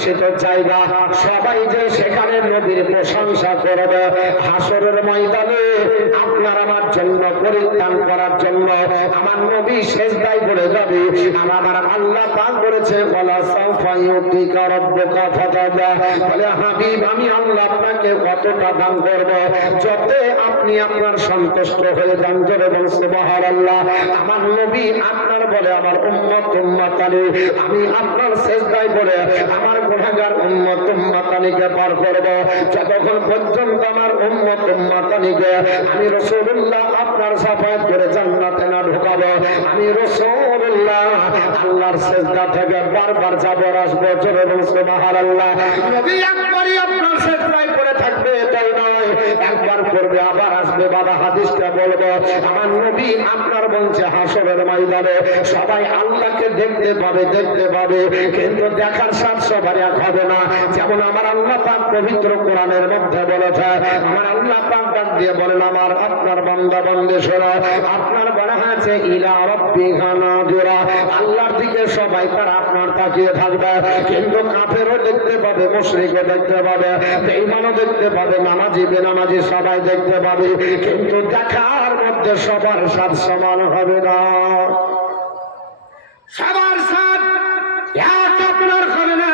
প্রশংসিত জায়গা, সবাই যে সেখানে নবীর প্রশংসা করবে। হাসরের ময়দানে আপনার আমার জন্য পরিত্রাণ করার জন্য আমার নবী সেজদায় পড়ে যাবে। আমার আল্লাহ পাক বলেছে ওয়ালা সাউফা ইউতিকা রাব্বুকা ফাতাদা, বলে হাবিব আমি আল্লাহ আপনাকে কতটা দান করব যত আপনি আপনার সন্তুষ্ট হয়ে যান। জোরে বলুন সুবহানাল্লাহ। আমার নবী আপনার বলে আমার উম্মত উম্মতানি, আমি আপনার সেজদায় পড়ে আমার গুনাহগার উম্মত উম্মতানিকে পার করব। যতক্ষণ পর্যন্ত আমার উম্মত উম্মতানিকে আমি রাসূলুল্লাহ আপনার শাফায়াত করে জান্নাতে না ঢোকাবো, আমি রাসূলুল্লাহ আল্লাহর সেজদা থেকে বারবার যাব আসবো। জোরে বলুন সুবহানাল্লাহ। নবী একবারই আপনার সেজদায় পড়ে থাকবে তাই নয়, একবার করবে আবার আসবে। বাবা হাদিসটা বলবো, আমার নবী আপনার বলছে হাসরের ময়দানে সবাই আল্লাহকে দেখতে পাবে, দেখতে পাবে, কিন্তু দেখার স্বাদ সবার এক হবে না। যেমন আমার আল্লাহ পাক পবিত্র কোরআনের মধ্যে বলেছে, আমার আল্লাহ পাক ডাক দিয়ে বলেন আমার আপনার বান্দা বান্দী শোনো, আপনার বলা আছে ইলা রাব্বিকা নাযিরা, আল্লাহর দিকে সবাই তারা আপনার তাকিয়ে থাকবে, কিন্তু কাফেরও দেখতে পাবে, মুশরিকও দেখতে পাবে, বেঈমানও দেখতে পাবে, নামাজি বেনামাজি সবাই দেখতে পাবে, কিন্তু দেখার মধ্যে সবার স্বাদ সমান হবে না। সবার স্বাদ এক আপনার হবে না।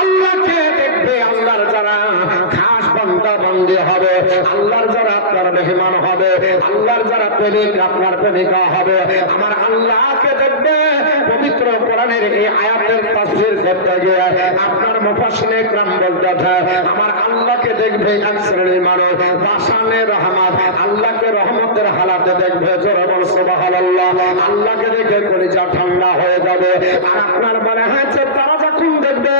আল্লাহকে দেখবে, আল্লাহর যারা খাস বান্দা বান্দী হবে, আল্লাহর যারা আপনার মেহমান হবে, আল্লাহর যারা প্রেমিক আপনার প্রেমিকা হবে, আমার আল্লাহকে দেখবে। পবিত্র কোরআনের এই আয়াতের তাফসীর করতে গিয়ে আপনার মুফাসসিরে کرام বলতেছে আমার আল্লাহকে দেখবে এক শ্রেণীর মানুষ বাসানে রহমত, আল্লাহকে রহমতের হালাতে দেখবে। জোরে বল সুবহানাল্লাহ। আল্লাহকে দেখে কলিজা ঠান্ডা হয়ে যাবে। আর আপনার মনে হচ্ছে তারা যখন দেখবে,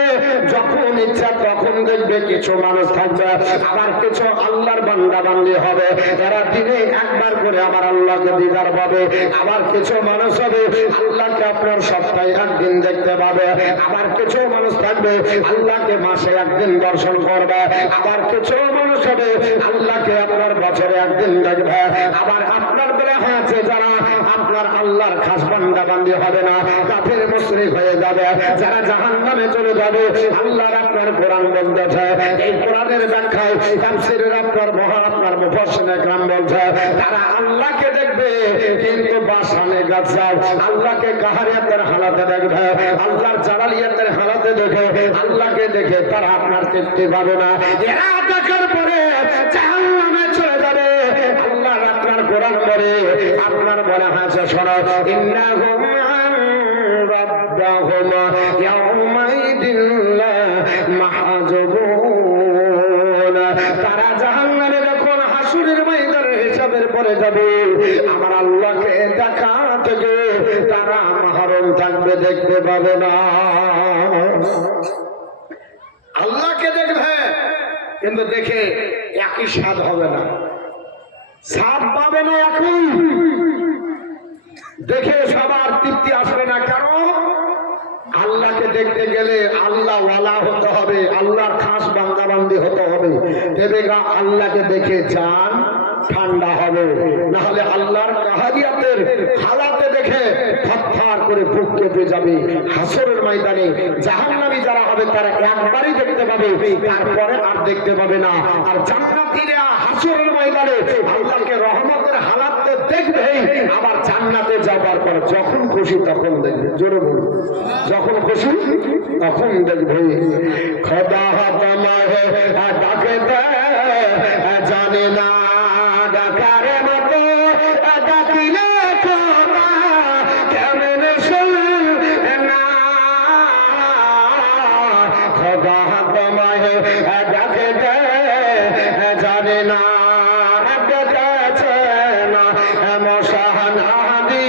যখন ইচ্ছা তখন দেখবে। কিছু মানুষ থাকবে, আবার কিছু আল্লাহর বান্দা বান্দী হবে, এরা দিনে একবার করে আমার আল্লাহকে দিদার পাবে। আবার কিছু মানুষ হবে আল্লাহকে আপনার সপ্তাহে একদিন দেখতে পাবে। আবার কিছু মানুষ থাকবে আল্লাহকে মাসে একদিন দর্শন করবে। আবার কিছু মানুষ হবে আল্লাহকে আপনার বছরে একদিন দেখবে। আবার আপনার বেলা হয়েছে যারা আপনার আল্লাহর খাস বান্দা বান্দী হবে না, কাফের মুশরিক হয়ে যাবে, যারা জাহান্নামে চলে যাবে। আল্লাহর আপনার কোরআন বলতেছে, এই কোরআনের ব্যাখ্যায় তাফসীরের আপনার মুফাসসিরে کرام বলছে তারা আল্লাহকে দেখবে, কিন্তু বাসানে গাছাও আল্লাহকে কাহারিয়াতের হালাতে দেখবে, আল্লাহর জালালিয়াতের হালাতে দেখে আল্লাহকে দেখে তারা আপনার তৃপ্তি পাবে না। এরা দেখার পরে জাহান্নামে চলে যাবে। আল্লাহর আপনার কোরআন বলে, আপনার বলা আছে শোনো, ইন্নাহুম আন রাব্বিহিম ইয়াওমাইদিন মাহজুবুন, তারা জাহান্নামে যখন হাসরের ময়দানে হিসাবের পরে যাবে, আমার আল্লাহকে দেখা থেকে তারা মাহরুম থাকবে, দেখতে পাবে না। আল্লাহকে দেখবে, কিন্তু দেখে একই স্বাদ হবে না, স্বাদ পাবে না একই, দেখে সবার তৃপ্তি আসবে না। কেন? আল্লাহকে দেখতে গেলে আল্লাহ ওয়ালা হতে হবে, আল্লাহর খাস বান্দা বান্দি হতে হবে, তবে আল্লাহকে দেখে জান ঠান্ডা হবে। না হলে আল্লাহর কাহারিয়াতের হালাতে দেখে থরথর করে বুক কেঁপে যাবে। হাসরের ময়দানে জাহান্নামী যারা হবে তারা একবারই দেখতে পাবে, তারপরে আর দেখতে পাবে না। আর জান্নাতীরা হাসরের ময়দানে আল্লাহকে রহমতের হালাতে দেখবে, আবার জান্নাতে যাবার পর যখন খুশি তখন দেখবে। জোরে বলুন, যখন খুশি তখন দেখবে। খোদা তোমায় ডাকে জানে না, ডাকারে মতো ডাকিলে খোদা কেমন শুনে না। খোদা তোমায় ডাকে জানে না, ডেকেছে না মশাহানি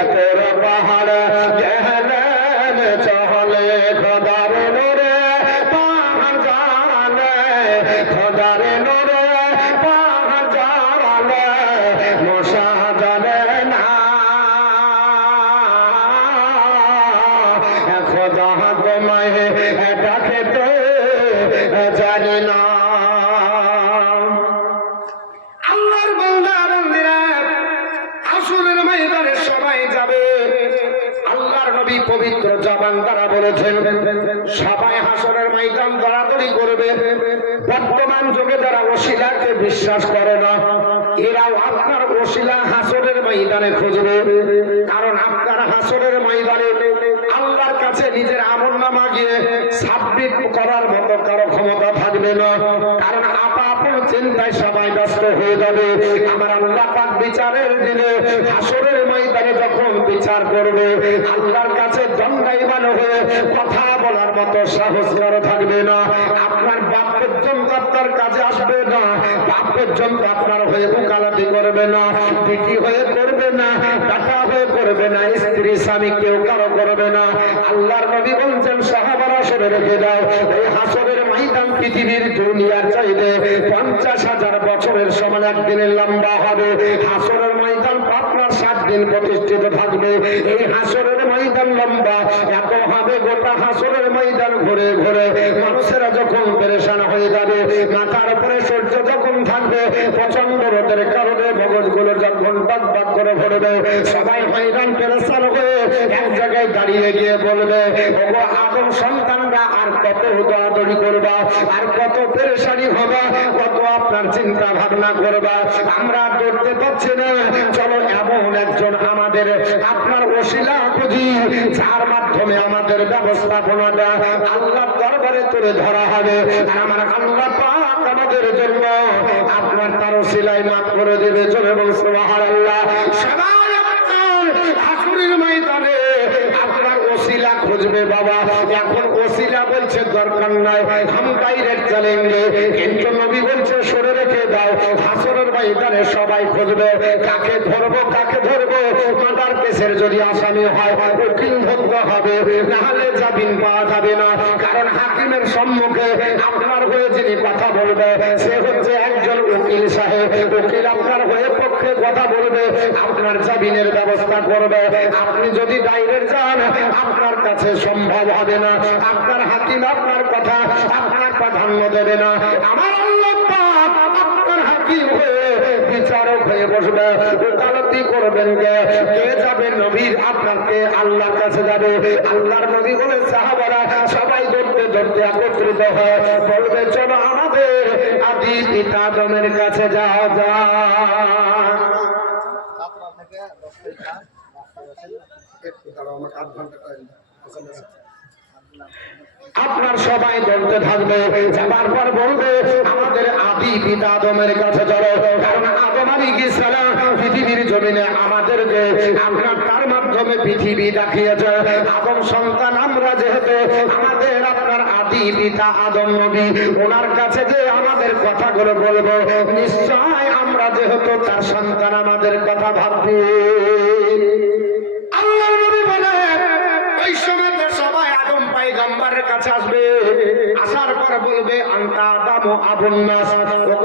এতর পাহাড় গেলেন চহলে। খোদার নোরে পাহাড় জানে, খোদার নোরে পাহাড় জানে। পবিত্র জবান দ্বারা বলেছেন সবাই হাসরের ময়দান দৌড়াদৌড়ি করবে। বর্তমান যুগে যারা ওসিলাকে বিশ্বাস করে না, এরাও আপনার ওসিলা হাসরের ময়দানে খুঁজবে। কারণ আপনার হাসরের ময়দানে আল্লাহর কাছে নিজের আমলনামা গিয়ে সাবমিট করার মতো কারো ক্ষমতা থাকবে না। কারণ আপন চিন্তায় সবাই ব্যস্ত হয়ে যাবে। আমার আল্লাহ পাক বিচারের দিনে হাসরের ময়দানে যখন বিচার করবে, আল্লাহর কাছে দণ্ডায়মান হয়ে কথা বলার মতো সাহস কারো থাকবে না। আপনার বাপ পর্যন্ত আপনার কাছে আসবে না, বাপ পর্যন্ত আপনার হয়ে ওকালতি করবে না, বিক্রি হয়ে করবে না, টাকা হয়ে করবে না, স্ত্রী স্বামী কেউ কারো করবে না। আল্লাহর নবী বলছেন সাহাবারা শুনে রেখে দাও, এই হাসরের ময়দান পৃথিবীর দুনিয়ার চাইতে 50,000 বছরের সমান একদিনের লম্বা হবে। হাসরের ময়দান আপনার 7 দিন প্রতিষ্ঠিত থাকবে। এই হাসরের ময়দান লম্বা এত হবে, গোটা হাসরের ময়দান ঘুরে ঘুরে মানুষেরা যখন পেরেশান হয়ে যাবে, মাথার উপরে সূর্য যখন থাকবে, প্রচন্ড রোদের কারণে মগজগুলো যখন টকবক করে ভরবে, সবাই হয়রান পেরেশান হয়ে এক জায়গায় দাঁড়িয়ে গিয়ে বলবে, ওগো আদম সন্তানরা আর কত দৌড়াদৌড়ি করবা, আর কত পেরেশানি হবা, কত আপনার চিন্তা ভাবনা করবা, আমরা করতে পারছি না। চলো এমন একজন আমাদের আপনার ওসিলা খুঁজি, যার মাধ্যমে আমাদের ব্যবস্থাপনাটা আল্লাহর দরবারে তুলে ধরা হবে। আর আমার আল্লাহ পাক আমাদের জন্য আপনার তার ওসিলাই মাফ করে দেবে। চলে বল সুবহানাল্লাহ। সবাই আপনার হাসরের ময়দানে আপনার ওসিলা খুঁজবে বাবা। এখন ওসিলা বলছে দরকার নাই, হাম ডাইরেক্ট চলেंगे। কিন্তু নবী বলছে শুনে রেখে দাও, হাসরের ময়দানে সবাই খুঁজবে কাকে ধরবো, কাকে ধরবো। মার্ডার কেসের যদি আসামি হয় উকিল ধরতে হবে, নাহলে জামিন পাওয়া যাবে না। কারণ হাকিমের সম্মুখে আপনার হয়ে যিনি কথা বলবে সে হচ্ছে একজন উকিল সাহেব। উকিল আপনার হয়ে পক্ষে কথা বলবে, আপনার জামিনের ব্যবস্থা করবে। আপনি যদি ডাইরেক্ট যান আপনার কাছে সম্ভব হবে না, আপনার হাকিম আপনার কথা আপনার প্রাধান্য দেবে না। আমার আল্লাহ পাক আপনার হাকিম হয়ে বিচারক হয়ে বসবে, ওকালতি করবেন কে যাবে? নবীর আপনাকে আল্লাহর কাছে যাবে। আল্লাহর নবী বলে সাহাবারা সবাই ধরতে ধরতে একত্রিত হয়, বলবে চলো আমাদের আদি পিতা আদমের কাছে যাওয়া যায়। আপনার সবাই বলতে থাকবে, যাবার পর বলবে আমাদের আদি পিতা আদমের কাছে চলো। কারণ আদম আলাইহিস সালাম পৃথিবীর জমিনে আমাদেরকে আপনার তার মাধ্যমে পৃথিবী দেখিয়েছে। আদম সন্তান আমরা যেহেতু, আমাদের আপনার আদি পিতা আদম নবী, ওনার কাছে যে আমাদের কথাগুলো বলবো, নিশ্চয় আমরা যেহেতু তার সন্তান আমাদের কথা ভাববে। আল্লাহ নবী বলে ওই সময় সবাই আদম পয়গম্বরের কাছে আসবে, আসার পর বলবে আনতা আদম আবুন নাস।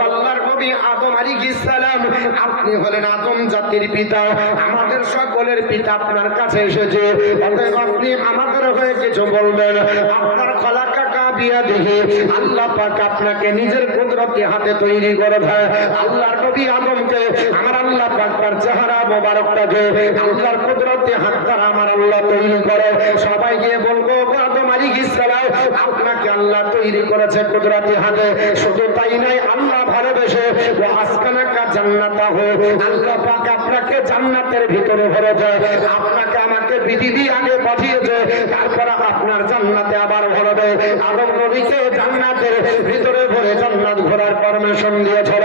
আল্লাহর নবী আদম আলাইহিস সালাম, আপনি হলেন আদম জাতির পিতা, আমাদের সকলের পিতা আপনার কাছে এসেছে, অতএব আপনি আমাদের হয়ে কিছু বলবেন। আপনার খলাকা বিয়াদিহি, আল্লাহ পাক আপনাকে নিজের কুদরতি হাতে তৈরি করেছে। আল্লাহর নবী আদমকে আমার আল্লাহ পাক তার চেহারা মোবারকটাকে আল্লাহর কুদরতি হাত দ্বারা আমার আল্লাহ তৈরি করে। সবাই গিয়ে বলবো আদম আলাইহিস সালাম আপনাকে আল্লাহ তৈরি করেছে কুদরতি হাতে। শুধু তাই নয়, আল্লাহ ভালোবেসে ও আসকানাকা জান্নাতাহু, আল্লাহ পাক আপনাকে জান্নাতের ভিতরে ভরেছে। আপনাকে আমাকে পৃথিবী আগে পাঠিয়েছে, তারপর আপনার জান্নাতে আবার ভরবে। আদম নবীকে জান্নাতের ভিতরে ভরে জান্নাত ঘোরার পারমিশন দিয়েছে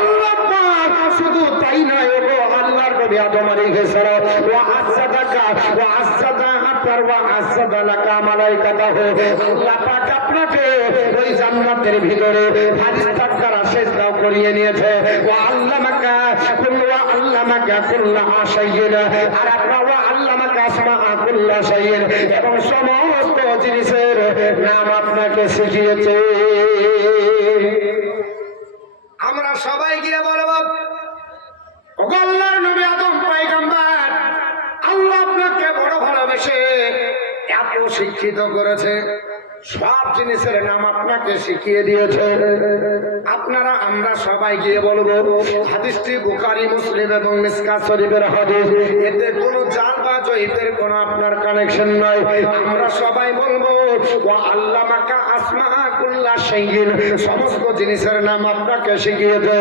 আল্লাহ পাক। শুধু তাই নয়, ও আল্লাহর নবী আদম আলাইহিস সালাম ওয়া আসসাদাকা ওয়া আসসাদা আপনার ওয়া আসসাদালাকা মালাইকাতাহু, আল্লাহ পাক আপনাকে ওই জান্নাতের ভিতরে ফারিস্তার দ্বারা সিজদা করিয়ে নিয়েছে। ওয়া আল্লামাকা কুল্লা আল্লামাকা কুল্লা শাইইন, আর আপনার ওয়া আল্লামাকা আসমা কুল্লা শাইইন, এবং সমস্ত জিনিসের নাম আপনাকে শিখিয়েছে। আমরা সবাই গিয়ে বলবো ওগো আল্লাহর নবী আদম পয়গম্বর, আল্লাহ আপনাকে বড় ভালোবেসে এত শিক্ষিত করেছে, সব জিনিসের নাম আপনাকে শিখিয়ে দিয়েছে। আপনারা আমরা সবাই গিয়ে বলবো, হাদিসটি বুখারী মুসলিম এবং মিশকাত শরীফের হাদিস, এতে কোনো জাল বা জয়ীফের কোনো আপনার কানেকশন নয়। আমরা সবাই বলবো ওয়া আল্লামাকা আসমাকুল্লাহ শাইইন, সমস্ত জিনিসের নাম আপনাকে শিখিয়েছে।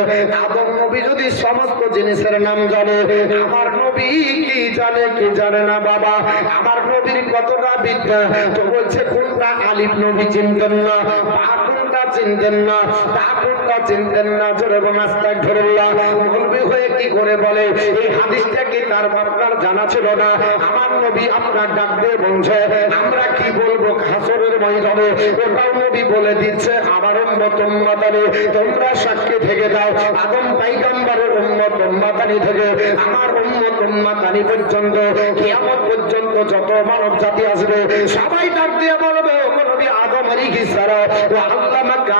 আদম নবী যদি সমস্ত জিনিসের নাম জানে, আমার নবী কি জানে কি জানে না বাবা? আমার নবীর কতটা বিদ্যা! তো বলছে কোনটা আলিফ নবী চিনতেন না, বা কোনটা চিনতেন না, তা কোনটা চিনতেন না। জোরে বলুন আস্তাগফিরুল্লাহ। মুলবি হয়ে কি করে বলে এই হাদিসটা কি তার আপনার জানা ছিল না? আমার নবী আপনার ডাক দিয়ে বলছে আমরা কি বলবো হাসরের ময়দানে, ওটাও নবী বলে দিচ্ছে আমার উম্মত উম্মতানি তোমরা সাক্ষী থেকে দাও। আদম পয়গম্বরের উম্মত উম্মতানি থেকে আমার উম্মত উম্মতানি পর্যন্ত কিয়ামত পর্যন্ত যত মানব জাতি আসবে সবাই ডাক দিয়ে বলবে ও নবী আদম আলাইহিস সালাম ওয়া আল্লামাকা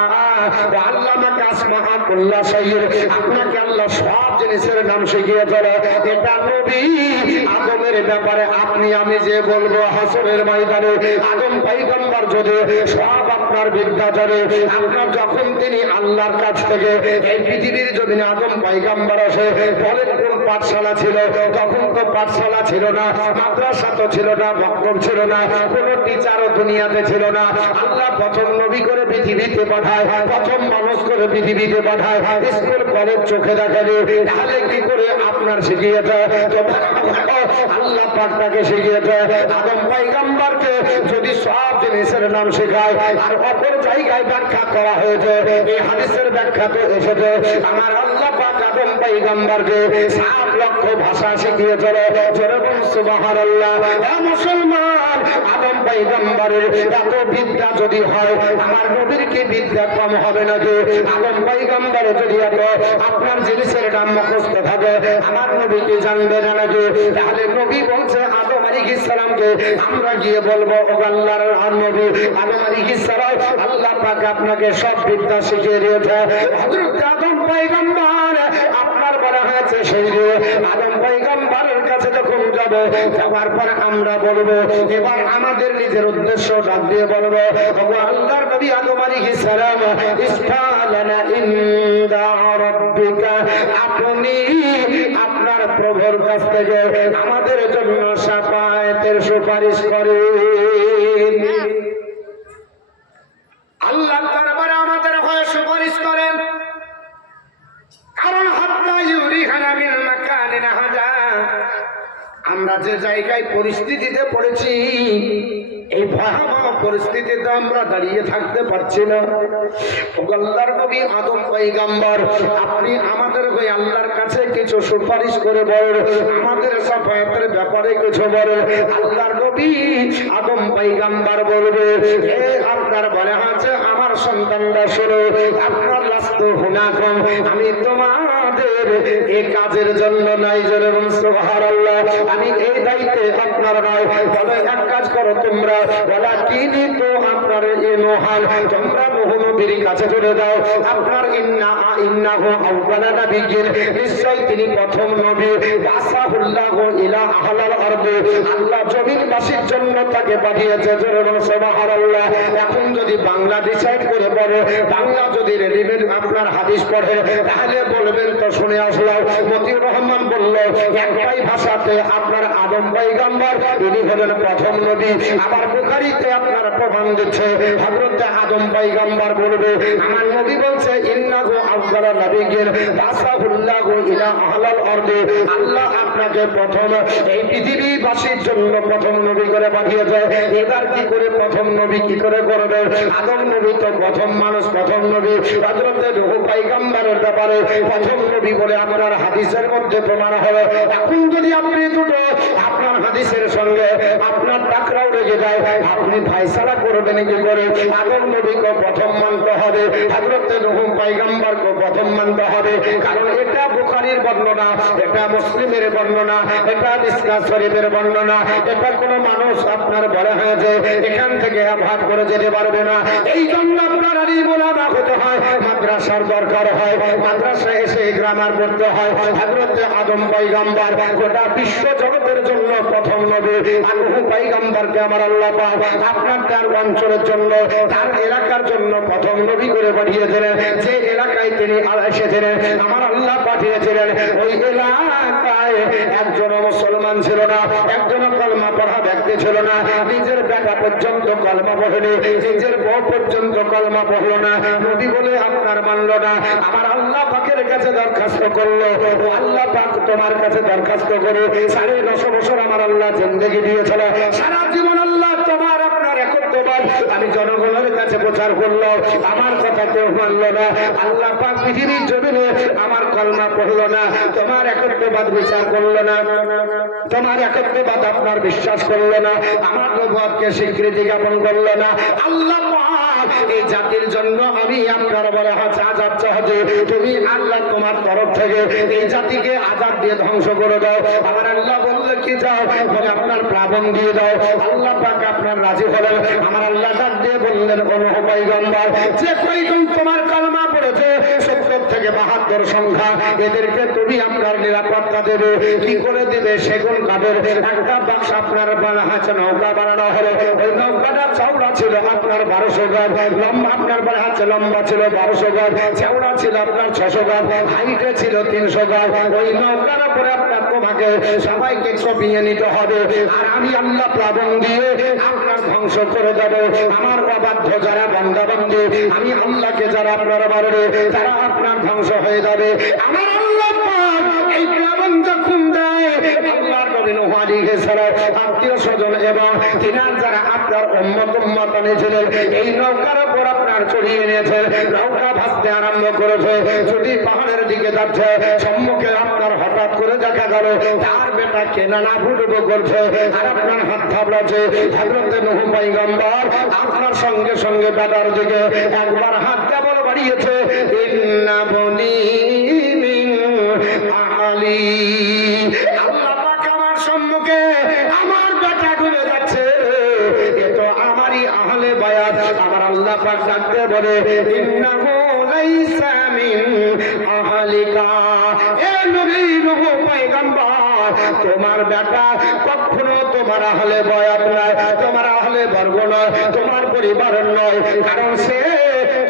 আসমাকুল্লাহ শাইইন, আপনাকে আল্লাহ সব জিনিসের নাম শিখিয়েছেন। এটা নবী আদমের ব্যাপারে আপনি আমি যে বলবো হাসরের ময়দানে আদম পয়গম্বর যদি সব আপনার বিদ্যা জানে, আপনার যখন তিনি আল্লাহর কাছ থেকে এই পৃথিবীর জমিনে আদম পয়গম্বর আসে, বলেন কোন পাঠশালা ছিল? তখন তো পাঠশালা ছিল না, মাদ্রাসা তো ছিল না, বক্তব্য ছিল না, কোনো টিচারও দুনিয়াতে ছিল না। আল্লাহ প্রথম নবী করে পৃথিবীতে পাঠায়, প্রথম মানুষ করে পৃথিবীতে পাঠায়, স্কুল কলেজ চোখে দেখেনি, তাহলে কি করে আপনার শিখিয়েছে? আল্লাহ পাক তাকে শিখিয়েছে। আদম পয়গম্বরকে যদি সব জিনিসের নাম শেখায়, আর অপর জায়গায় ব্যাখ্যা করা হয়েছে, এই হাদিসের ব্যাখ্যা তো এসেছে আমার আল্লাহ পাক আদম পয়গম্বরকে 7 লক্ষ ভাষা শিখিয়েছিল। জোরে বলুন সুবহানাল্লাহ। এ মুসলমান, আদম পয়গম্বরের এত বিদ্যা যদি হয়, আমার নবীর কি বিদ্যা কম হবে নাকি? আদম পয়গম্বরের যদি এত আপনার জিনিসের নাম মুখস্থ থাকে, আমার নবী কি জানবে না নাকি? তাহলে নবী বলছে আদম আলাইহিস সালামকে আমরা গিয়ে বলবো ও আল্লাহর নবী আদম আলাইহিস সালাম আল্লাহ পাক আপনাকে সব বিদ্যা শিখিয়ে দিয়েছে। হযরত আদম পয়গম্বর আপনার বলা হয়েছে সেই যে আদম পয়গম্বরের কাছে যখন যাব, যাওয়ার পর আমরা বলবো এবার আমাদের নিজের উদ্দেশ্য ডাক দিয়ে বলবো ও আল্লাহর নবী আদম আলাইহিস সালাম ইসফালানা ইনদা রাব্বিকা, আপনি আপনার প্রভুর কাছ থেকে আমাদের জন্য শাফায়াতের সুপারিশ করেন। আল্লাহ দরবারে আমাদের হয়ে সুপারিশ করেন, কারণ হাত্তা ইউরিহানা মিন মাকানিন হাজা, আমরা যে জায়গায় পরিস্থিতিতে পড়েছি এই ভয়াবহ পরিস্থিতিতে আমরা দাঁড়িয়ে থাকতে পারছি না। আল্লাহর নবী আদম পয়গম্বর আপনি আমাদের ওই আল্লাহর কাছে কিছু সুপারিশ করে বলেন, আমাদের শাফায়াতের ব্যাপারে কিছু বলেন। আল্লাহর নবী আদম পয়গম্বর বলবে হে আপনার বলে আছে আমার সন্তানরা শোনো, আপনার লাস্তু হুনাকুম, আমি তোমাদের এই কাজের জন্য নাই। জোরে বলুন সুবহানাল্লাহ। আমি এই দায়িত্বে আপনার নয়। বলে এক কাজ করো তোমরা, বলা কিনি তো আপনার এ নোহান তোমরা নূহ নবীর কাছে চলে যাও। আপনার ইন্নাহু আউয়ালা নাবিয়্যিন, নিশ্চয় তিনি প্রথম নবী। বাসাহুল্লাহু ইলা আহলাল আরদি, আল্লাহ জমিনবাসীর জন্য তাকে পাঠিয়েছে। জোরে বলুন সুবহানাল্লাহ। এখন যদি বাংলা ডিসাইড করে পড়ে, বাংলা যদি রেডিমেড আপনার হাদিস পড়ে, তাহলে বলবেন তো শুনে আসলাম। মতিউর রহমান বলল একটাই ভাষাতে আপনার আদম পয়গম্বর ইনি হলেন প্রথম নবী। আবার বুখারীতে আপনার প্রমাণ দিচ্ছে হযরত আদম পয়গম্বর বলবে আমার নবী বলছে ইন্নাহু আউয়ালা নাবিয়্যিন বাসাহুল্লাহু ইলা আহলাল আরদি, আল্লাহ আপনাকে প্রথম এই পৃথিবীবাসীর জন্য প্রথম নবী করে পাঠিয়েছে। এবার কি করে প্রথম নবী কি করে করবে? আদম নবী তো প্রথম মানুষ, প্রথম নবী। হযরত নূহ পয়গম্বরের ব্যাপারে প্রথম নবী বলে আপনার হাদিসের মধ্যে প্রমাণ হলো। এখন যদি আপনি দুটো আপনার হাদিসের সঙ্গে আপনার টাকরাও লেগে যায়, আপনি ফয়সালা করবেন কি করে? আদম নবীকে প্রথম মানতে হবে, হযরত নূহ পয়গম্বরকে প্রথম মানতে হবে। কারণ এটা বুখারীর বর্ণনা, এটা মুসলিমের বর্ণনা, এটা মিসকাত শরীফের বর্ণনা। এটা কোনো মানুষ আপনার বলা হয়েছে এখান থেকে ভাগ করে যেতে পারবে না। এই জন্য আপনার আলিমুল আমা হতে হয়, মাদ্রাসার দরকার হয়। মাদ্রাসায় এসে আমার করতে হয়। হযরতে আদম পয়গম্বর গোটা বিশ্ব জগতের জন্য প্রথম নবী। নূহ পয়গম্বরকে আমার আল্লাহ পাক আপনার তার অঞ্চলের জন্য, তার এলাকার জন্য প্রথম নবী করে পাঠিয়েছিলেন। যে এলাকায় তিনি এসেছিলেন আমার আল্লাহ পাঠিয়েছিলেন, ওই এলাকায় একজন মুসলমান ছিল না, একজন কলমা পড়া ব্যক্তি ছিল না। নিজের বেটা পর্যন্ত কলমা পড়েনি, নিজের বউ পর্যন্ত কলমা পড়লো না। নবী বলে আপনার মানলো না। আমার আল্লাহ পাকের কাছে দরখাস্ত করলো, ও আল্লাহ পাক তোমার কাছে দরখাস্ত করে 9.5 বছর আমার আল্লাহ জিন্দেগি দিয়েছিল। সারা জীবন আল্লাহ তোমার আপনার একত্ববাদ আমি জনগণের কাছে প্রচার করলো, আমার কথা কেউ মানলো না। আল্লাহ পাক পৃথিবীর জমিনে আমার কলমা পড়লো না, তোমার একত্ববাদ বিচার করলো না, তোমার একত্ববাদ আপনার বিশ্বাস করলো না, আমার নবুয়তকে স্বীকৃতি জ্ঞাপন করলো না। আল্লাহ পাক এই জাতির জন্য আমি আপনার বলা আছে আযাব চাইতে, তুমি আল্লাহ তোমার তরফ থেকে এই জাতিকে আযাব দিয়ে ধ্বংস করে দাও। আমার আল্লাহ বললে কি যাও, বলে আপনার প্লাবন দিয়ে দাও। আল্লাহ পাক আপনার রাজি হলেন। আমার আল্লাহ ডাক দিয়ে বললেন, ও নূহ পয়গম্বর, যে কয়জন তোমার কালমা পড়েছে 70 থেকে 72 সংখ্যা, এদেরকে তুমি আপনার নিরাপত্তা দেবে। কি করে দিবে? সেগুন কাঠের একটা বাক্স আপনার বানা আছে, নৌকা বানানো হলো। ওই নৌকাটা চওড়া ছিল আপনার 1200 গজ, লম্বা আপনার বানা আছে লম্বা ছিল 1200 গজ, চওড়া ছিল আপনার 600 গজ, হাইটে ছিল 300 গজ। ওই নৌকার উপরে আপনার তোমাকে সবাইকে চপিয়ে নিতে হবে, আর আমি আল্লাহ প্লাবন দিয়ে আপনার ধ্বংস করে দেব। আমার অবাধ্য যারা বান্দা বান্দী, আমি আল্লাহকে যারা আপনার বারণে, তারা আপনার ধ্বংস হয়ে যাবে। আমার আল্লাহ পাক এই প্লাবন যখন দেয়, আল্লাহ নবী নূহ আলাইহিস সালাম আত্মীয় স্বজন এবং তিনার যারা আপনার উম্মত ছিলেন, এই নৌকার উপর আপনার চড়িয়ে নিয়েছেন। নৌকা ভাসতে আরম্ভ করেছে, যদি পাহাড়ের দিকে যাচ্ছে, সম্মুখে আপনার হঠাৎ করে দেখা গেল তার বেটা কেনানা ফুটবো করছে, আর আপনার হাত থাবড়াচ্ছে। হযরতে নূহ পয়গম্বর আপনার সঙ্গে সঙ্গে বেটার দিকে একবার হাত কেবল বাড়িয়েছে, ইন্না বনি মিন আহলি, আল্লাহ পাক আমার সম্মুখে আমার বেটা ডুবে যাচ্ছে, এ তো আমারই আহলে বায়াত। আমার আল্লাহ পাক ডাকতে বলে, ইন্নাহু লাইসা মিন আহলিকা, এ নবী নূহ পয়গম্বর, তোমার বেটা কখনো তোমার আহলে বায়াত নয়, তোমার আহলে বর্গ নয়, তোমার পরিবার নয়, কারণ সে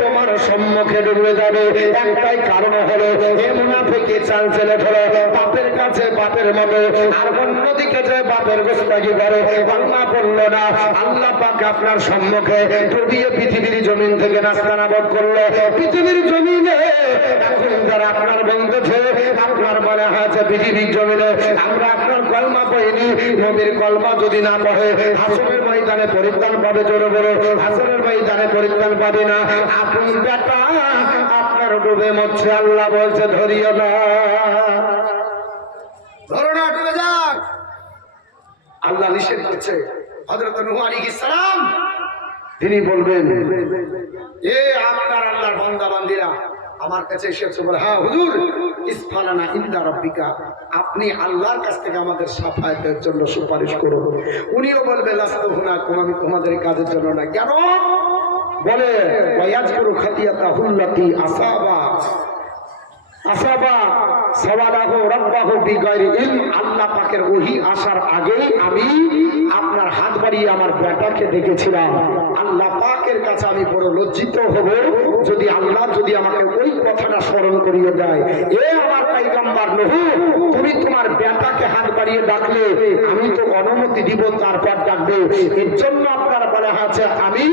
তোমার সম্মুখে ডুবে যাবে। একটাই কারণ হলো, এ মুনাফিকি চাল ছেলে হলো, বাপের কাছে বাপের মতো, আর অন্যদিকে যে বাপের গোস্তাকি করে বাংলা পড়লো না। আল্লাহ পাক আপনার সম্মুখে ডুবিয়ে পৃথিবীর জমিন থেকে নাস্তানাবদ করলো। পৃথিবীর জমিনে এখন যারা আপনার বন্ধুছে, আপনার বলা হয়েছে পৃথিবীর জমিনে আমরা আপনার কলমা পড়িনি, নবীর কলমা যদি না পড়ে হাসরের ময়দানে পরিত্রাণ পাবে। জোরে বলো, হাসরের ময়দানে পরিত্রাণ পাবে না। আপন বেটা আপনার ডুবে মরছে, আল্লাহ বলছে ধরিও না, ধরো না, ডুবে যাক। আল্লাহ নিষেধ করছে। হযরত নূহ আলাইহিস সালাম তিনি বলবেন, এ আপনার আল্লাহর বান্দা বান্দীরা আমার কাছে এসেছে, বলে হ্যাঁ হুজুর, ইসফালানা ইনদা রাব্বিকা, আপনি আল্লাহর কাছ থেকে আমাদের সাফায়াতের জন্য সুপারিশ করুন। উনিও বলবে লাস্তুহুনাকুম, আমি তোমাদের কাজের জন্য না। কেন বলে, ওয়ায়াজকুরু খাতিয়াতাহুল্লাতি আসাবা সাওয়াদাহু রাব্বাহু বিগাইরি ইলম, আল্লাহ পাকের ওহী আসার আগেই আমি আপনার হাত বাড়িয়ে আমার বেটাকে দেখেছিলাম। আল্লাহ পাকের কাছে আমি বড় লজ্জিত হব যদি আল্লাহ যদি আমাকে ওই কথাটা স্মরণ করিয়ে দেয়, এ আমার পয়গম্বর নূহ, তুমি তোমার বেটাকে হাত বাড়িয়ে ডাকলে আমি তো অনুমতি দিব, তারপর ডাকবে। এর জন্য আপনার বলা আছে, আমি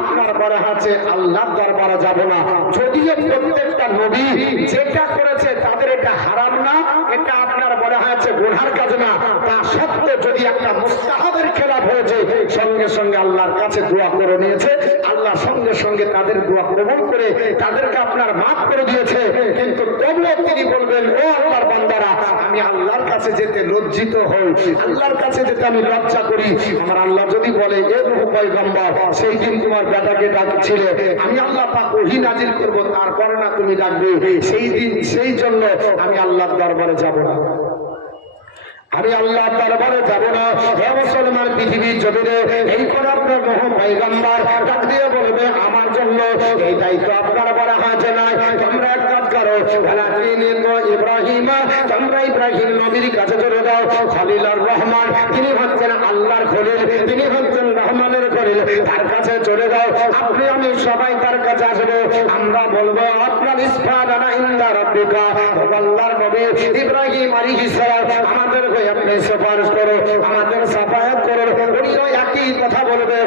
আপনার বলা আছে আল্লাহর দরবারে যাব না। যদিও প্রত্যেকটা নবী যেটা করেছে তাদের এটা হারাম না, এটা আপনার বলা হয়েছে গুনার কাজ না, তা সত্ত্বেও যদি একটা মুস্তাহাবের খেলাফ হয়েছে, সঙ্গে সঙ্গে আল্লাহর কাছে দোয়া করে নিয়েছে, আল্লাহ সঙ্গে সঙ্গে তাদের দোয়া কবুল করে তাদেরকে আপনার মাফ করে দিয়েছে। কিন্তু তবুও তিনি বলবেন, ও আল্লাহর বান্দারা, আমি আল্লাহর কাছে যেতে লজ্জিত হই, আল্লাহর কাছে যেতে আমি লজ্জা করি। আমার আল্লাহ যদি বলে, এ নূহ পয়গম্বর, সেই দিন তোমার বেটাকে ডাকছিলে, আমি আল্লাহ পাক ওহী নাজিল করব, তারপরে না তুমি ডাকবে, সেই দিন সেই জন্য আমি আল্লাহর দরবারে যাব না। আমি আল্লাহ দরবারে যাব না। হে মুসলমান, পৃথিবীর জমিনে এই করে আপনার মহান পয়গম্বর ডাক দিয়ে বলবে আমার জন্য এই দায়িত্ব আপনার বলা হয়েছে না। তোমরা এক কাজ করো, ইব্রাহিম, তোমরা ইব্রাহিম নবীর কাছে চলে যাও। খলিলুর রহমান, তিনি হচ্ছেন আল্লাহর খলিল, তিনি হচ্ছেন রহমানের খলিল, তার কাছে চলে যাও। আপনি আমি সবাই তার কাছে আসবো। আমরা বলবো আপনার ইসফাদানা ইনদা রাব্বিকা, আল্লাহর নবী ইব্রাহিম আলাইহিস সালাম আমাদের হয়ে আপনি সুপারিশ করো, আমাদের সাফায়াত করো। উনিও একই কথা বলবে,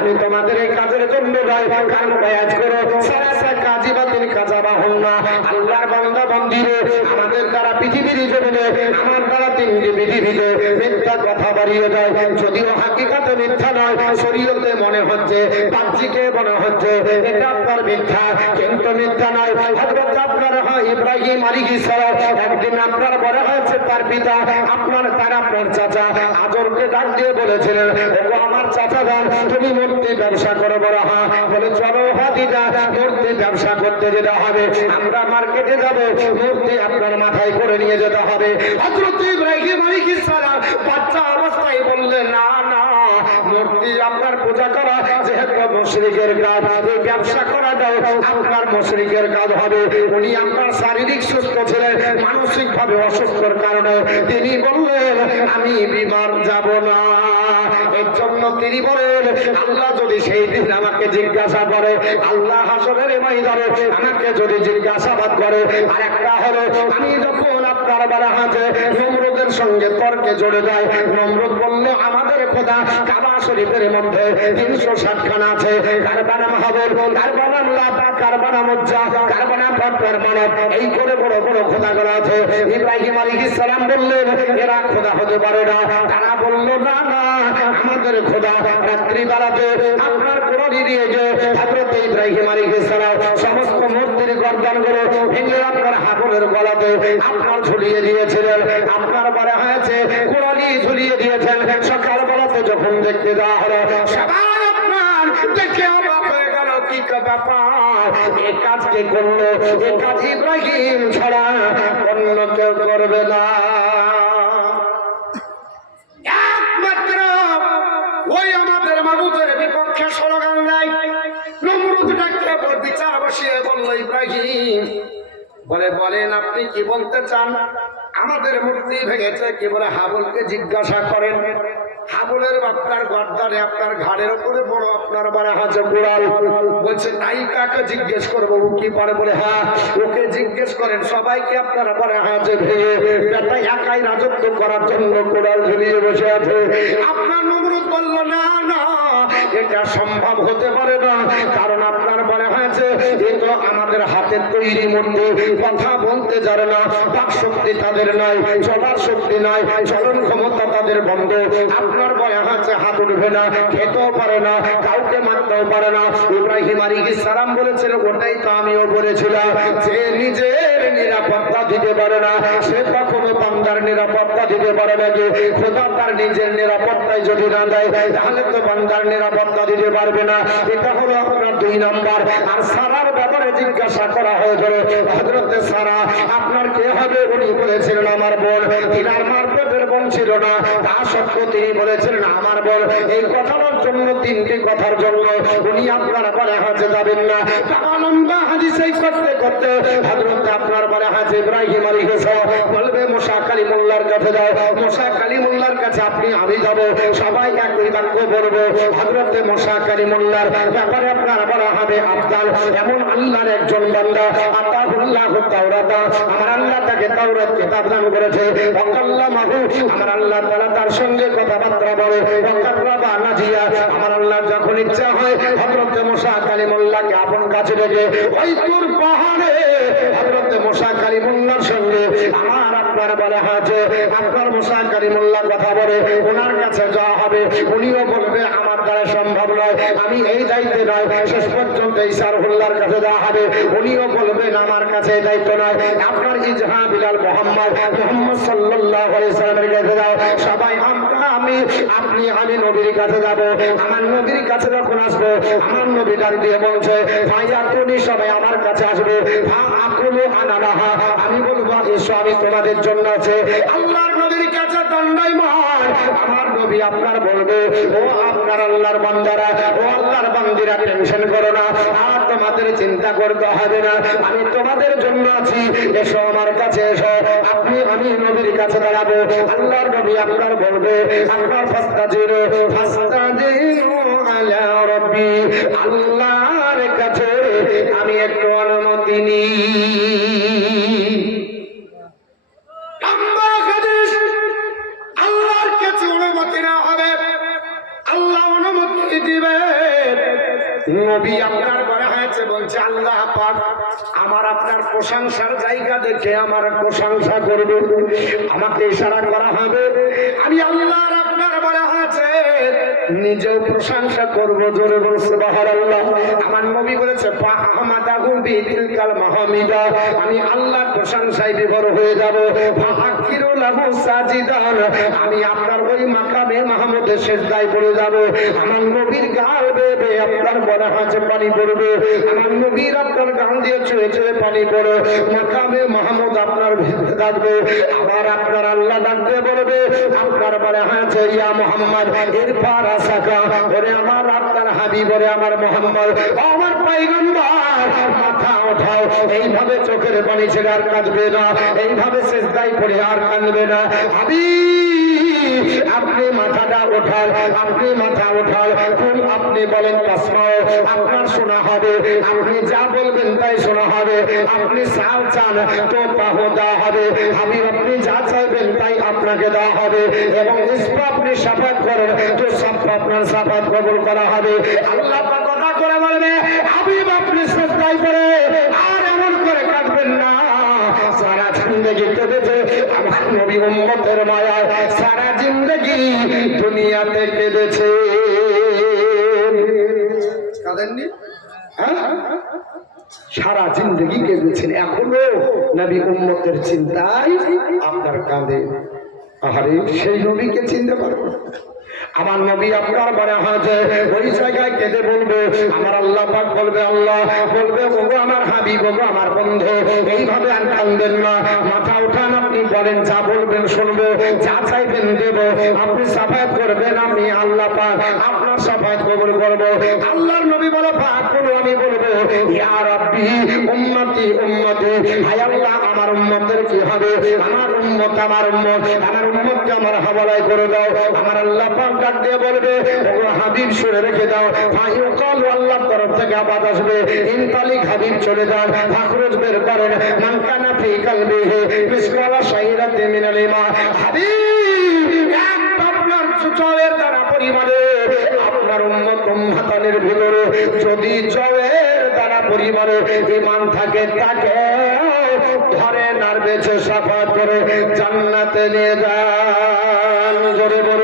আমি তোমাদের এই কাজের জন্য গাই কান বায়াত করো। সারাসা কাজী বাতিল কাজা বাহুন্না, আল্লাহর বান্দা বান্দিরে আমাদের দ্বারা পৃথিবীর জমিনে আমার দ্বারা তিনটি পৃথিবীতে মিথ্যা কথা বাড়িয়ে দেয়। যদিও হাকিকাতে মিথ্যা নয়, শরীয়তে মনে হচ্ছে, বাহ্যিকে মনে হচ্ছে এটা আপনার মিথ্যা, কিন্তু মিথ্যা নয়। হযরত আপনার হয় ইব্রাহিম আলাইহিস সালাম, একদিন আপনার বড় হয়েছে তার পিতা, আপনার চাচা আজরকে ডাক দিয়ে বলেছিলেন, ওগো আমার চাচা যান, তুমি মূর্তি ব্যবসা করো বড় হা। বলে চলো হাদিদা, মূর্তি ব্যবসা করতে যেতে হবে, আমরা মার্কেটে যাব, মূর্তি আপনার মাথায় করে নিয়ে যেতে হবে। হযরত ইব্রাহিম আলাইহিস সালাম বাচ্চা অবস্থায় বললেন, না না, মূর্তি আপনার পূজা করা যেহেতু মুশরিকের কাজ, এই ব্যবসা করাটাও আপনার মুশরিকের কাজ হবে। উনি আপনার শারীরিক সুস্থ ছিলেন, মানসিক ভাবে অসুস্থর কারণে তিনি বললেন আমি বিমার যাব না। এর জন্য তিনি বলেন, আল্লাহ যদি সেই দিন আমাকে জিজ্ঞাসা করে, আল্লাহ হাসরের ময়দানে আমাকে যদি জিজ্ঞাসাবাদ করে, আর একটা হলো আমি যখন আপনার বারাহাতে নমরুদের সঙ্গে তর্কে জড়ে যায়, নমরুদ বলল আমাদের খোদা কাবা শরীফের মধ্যে 360 খানা আছে, কারবানা মাহবুব, কারবানা লাবা, কারবানা মুজ্জা, কারবানা পাকর মানব, এই করে বড় বড় খোদাগুলো আছে। ইব্রাহিম আলাইহিস সালাম বললেন এরা খোদা হতে পারে না। তারা বলল না না, আমাদের খোদা রাত্রি বেলাতে আপনার কোরআন দিয়ে যে হযরত ইব্রাহিম আলাইহিস সালাম সমস্ত মূর্তির গর্দানগুলো ভেঙে আপনার হাবলের গলাতে আপনার ঝুলিয়ে দিয়েছিলেন, আপনার বলা হয়েছে কোরআনই ঝুলিয়ে দিয়েছেন। সকাল বেলাতে যখন দেখতে দেওয়া হলো, সবাই আপনার দেখে অবাক হয়ে গেল, কি ব্যাপার, এ কাজ কে করলো? এ কাজ ইব্রাহিম ছাড়া অন্য কেউ করবে না। একমাত্র ওই আমাদের মাবুদের বিপক্ষে স্লোগান দেয়। নমরুদ ডাকতে বিচার বসিয়ে বলল, ইব্রাহিম বলেন আপনি কি বলতে চান? আমাদের মূর্তি ভেঙেছে কি বলে হাবলকে জিজ্ঞাসা করেন। হাবলের আপনার গর্দানে আপনার ঘাড়ের উপরে বড় আপনার বাড়া হাজে গোড়াল, বলছে তাই কাকে জিজ্ঞেস করবো? ও কি পারে? বলে হ্যাঁ, ওকে জিজ্ঞেস করেন। সবাইকে আপনার বাড়া হাজে ভেঙে বেটা একাই রাজত্ব করার জন্য কোড়াল ঝুলিয়ে বসে আছে। আপনার নমরুদ বলল না না, এটা সম্ভব হতে পারে না, কারণ আপনার বলা হয়েছে কিন্তু আমাদের হাতের তৈরি মূর্তি, কথা বলতে জানে না, বাক শক্তি তাদের নাই, চলার শক্তি নাই, চলন ক্ষমতা তাদের বন্ধ। আপনার বলা হয়েছে হাত উঠবে না, খেতেও পারে না, কাউকে মারতেও পারে না। ইব্রাহিম আলাইহিস সালাম বলেছিল, ওটাই তো আমিও বলেছিলাম, যে নিজের নিরাপত্তা দিতে পারে না সে কখনো বান্দার নিরাপত্তা দিতে পারে না। যে খোদা তার নিজের নিরাপত্তায় যদি না দেয় তাহলে তো বান্দার নিরাপত্তা দিতে পারবে না। এটা হলো আপনার 2 নম্বর। আর সারার ব্যাপারে জিজ্ঞাসা করা হয়েছিল, হযরতে সারা আপনার কে হবে? উনি বলেছিলেন আমার বোন। তিনার মারপেটের বোন ছিল না, তা সত্ত্বেও তিনি বলেছিলেন আমার বোন। এই কথার জন্য 3টি কথার জন্য উনি আপনার বলে হাজে যাবেন না। লম্বা হাদিস এই করতে করতে হযরত আপনার বলে হাজে ইব্রাহিম আলাইহিস সালাম বলবে মুসা কালিমুল্লাহর কাছে যাও, মুসা কালিমুল্লাহর কাছে আপনি আমি যাব, সবাই একই বাক্য বলবো। হযরত মুসা কালিমুল্লাহর ব্যাপারে আপনার বলা হবে আফদাল, এমন আল্লাহর একজন বান্দা, আতাহুল্লাহু তাওরাতা, আমার আল্লাহ তাকে তাওরাত কিতাব দান করেছে। ওয়াকাল্লামাহু, আমার আল্লাহ তাআলা তার সঙ্গে কথাবার্তা বলে। ওয়াকাররাবা নাজিয়া, আমার আল্লাহ যখন ইচ্ছা হয় হযরত মুসা কালিমুল্লাহকে আপন কাছে ডেকে ওই তুর পাহাড়ে হযরত মুসা কালিমুল্লাহর সঙ্গে আমার আপনার বলা আছে আপনার মুসা কালিমুল্লাহ কথা বলে, ওনার কাছে যাওয়া হবে। উনিও বলবে আমার দ্বারা সম্ভব নয়, আমি এই দায়িত্বে নয়। শেষ পর্যন্ত ইসারুল্লাহর কাছে যাওয়া হবে। উনিও বলবেন আমার কাছে এই দায়িত্ব নয়, আপনার ইজহা বিলাল মুহাম্মদ সাল্লাল্লাহু আলাইহি সাল্লামের কাছে যাও। সবাই আমি ভাই আপনি আমি নবীর কাছে যাব। আমার নবীর কাছে যখন আসবো আমার নবী ডাক দিয়ে বলছে ভাই আপনি সবাই আমার কাছে আসবে। আমি বলবো এসো আমি তোমাদের জন্য আছে। আল্লাহর নবীর কাছে দণ্ডায়মান আমার নবী আপনার বলবে ও আপনার আল্লাহর বান্দারা, ও আল্লাহর বান্দিরা, টেনশন করো না, আর তোমাদের চিন্তা করতে হবে না, আমি তোমাদের জন্য আছি, এসো আমার কাছে এসো। আপনি আমি নবীর কাছে দাঁড়াবো। আল্লাহর নবী আপনার বলবে আপনার ফাস্তাজিরু আলা রাব্বি, আল্লাহর কাছে আমি একটু অনুমতি নিই। আল্লাহর কাছে অনুমতি না হবে, আল্লাহ অনুমতি দিবে। নবী আপনার ঘরে হয়েছে বলছে আল্লাহ পাক আমার আপনার প্রশংসার জায়গা দেখে আমার প্রশংসা করবে, আমাকে ইশারা করা হবে, আমি আল্লাহর আপনার ঘরে হয়েছে নিজেও প্রশংসা করব। জোরে বল সুবহানাল্লাহ। আমার নবী বলেছে ফাহমাদাহু বিতিলকাল মাহমিদা, আমি আল্লাহর প্রশংসায় বিভোর হয়ে যাব। ফাআকিরু লাহু সাজিদান, আমি আপনার ওই মাকামে মাহমুদের সিজদায় পড়ে যাব। আমার নবীর গাল বেয়ে আপনার মনে হাতে পানি পড়বে, আমার নবীর আপনার গান দিয়ে ছুঁয়ে ছুঁয়ে পানি পড়ে মাকামে মাহমুদ আপনার ভেতরে থাকবে। আবার আপনার আল্লাহ ডাক দিয়ে বলবে আপনার মনে হাতে ইয়া মুহাম্মদ ইরফার আসাকা, ওরে আমার আপনার হাবিব, ওরে আমার মুহাম্মদ, আমার পয়গম্বর, মাথা ওঠাও। এইভাবে চোখের পানি ছেড়ে আর কাঁদবে না, এইভাবে সিজদায় পড়ে আর কাঁদবে না। হাবিব আপনি মাথাটা ওঠান, আপনি মাথা ওঠান, কোন আপনি বলেন তাসমাও, আপনার শোনা হবে, আপনি যা বলবেন তাই শোনা হবে, আপনি চাও চান তো তাও দেওয়া হবে। হাবিব আপনি যা চাইবেন তাই আপনাকে দেওয়া হবে, এবং আপনি সাফাত করেন তো সব আপনার সাফাত কবুল করা হবে। আল্লাহ পাক কথা করে বলবে হাবিব আপনি সিজদায় পড়ে আর এমন করে কাঁদবেন না। সারা জিন্দেগি কেঁদেছে আমার নবী উম্মতের মায়ায়, সারা জিন্দেগি দুনিয়াতে কেঁদেছে। কাঁদেননি? সারা জিন্দেগি কেঁদেছেন, এখনো নবী উম্মতের চিন্তায় আপনার কাঁদে। আরে সেই নবীকে চিনতে পারবো? আমার নবী আপনার বারে হাতে ওই জায়গায় কেঁদে বলবে আমার আল্লাহ পাক বলবে, আল্লাহ বলবে ওগো আমার হাবিব, ওগো আমার বন্ধু, এইভাবে আর কাঁদবেন না, মাথা উঠান, আপনি বলেন যা বলবেন শুনবো, যা চাইবেন দেব, আপনি সাফায়াত করবেন, আমি আল্লাহ পাক আপনার সাফায়াত কবুল করব। আল্লাহর নবী বলে পাক বলো, আমি বলবো ইয়া রাব্বি উম্মতি উম্মতি, হায় আল্লাহ আমার উম্মতের কি হবে, আমার উম্মত আমার উম্মত, আমার উম্মতকে আমার হাওয়ালায় করে দাও। আমার আল্লাহ পাক ডাক দিয়ে বলবে ওগো হাবিব শুনে রেখে দাও, ফায়ুকাল আল্লাহর তরফ থেকে আবাদ আসবে ইনতালিক হাবিব চলে যান, ফাখরুজ বের করেন মান কানা ফি কলবিহি মিসকালা শাইরাতিন মিনাল ঈমান। হাবিব এক আপনার জয়ের দ্বারা পরিমাণে আপনার উম্মত উম্মাতানের ভিতরে যদি জয়ের দ্বারা পরিমাণে ঈমান থাকে তাকে ধরে নার বেছে সাফাত করে জান্নাতে নিয়ে যান। জোরে বলুন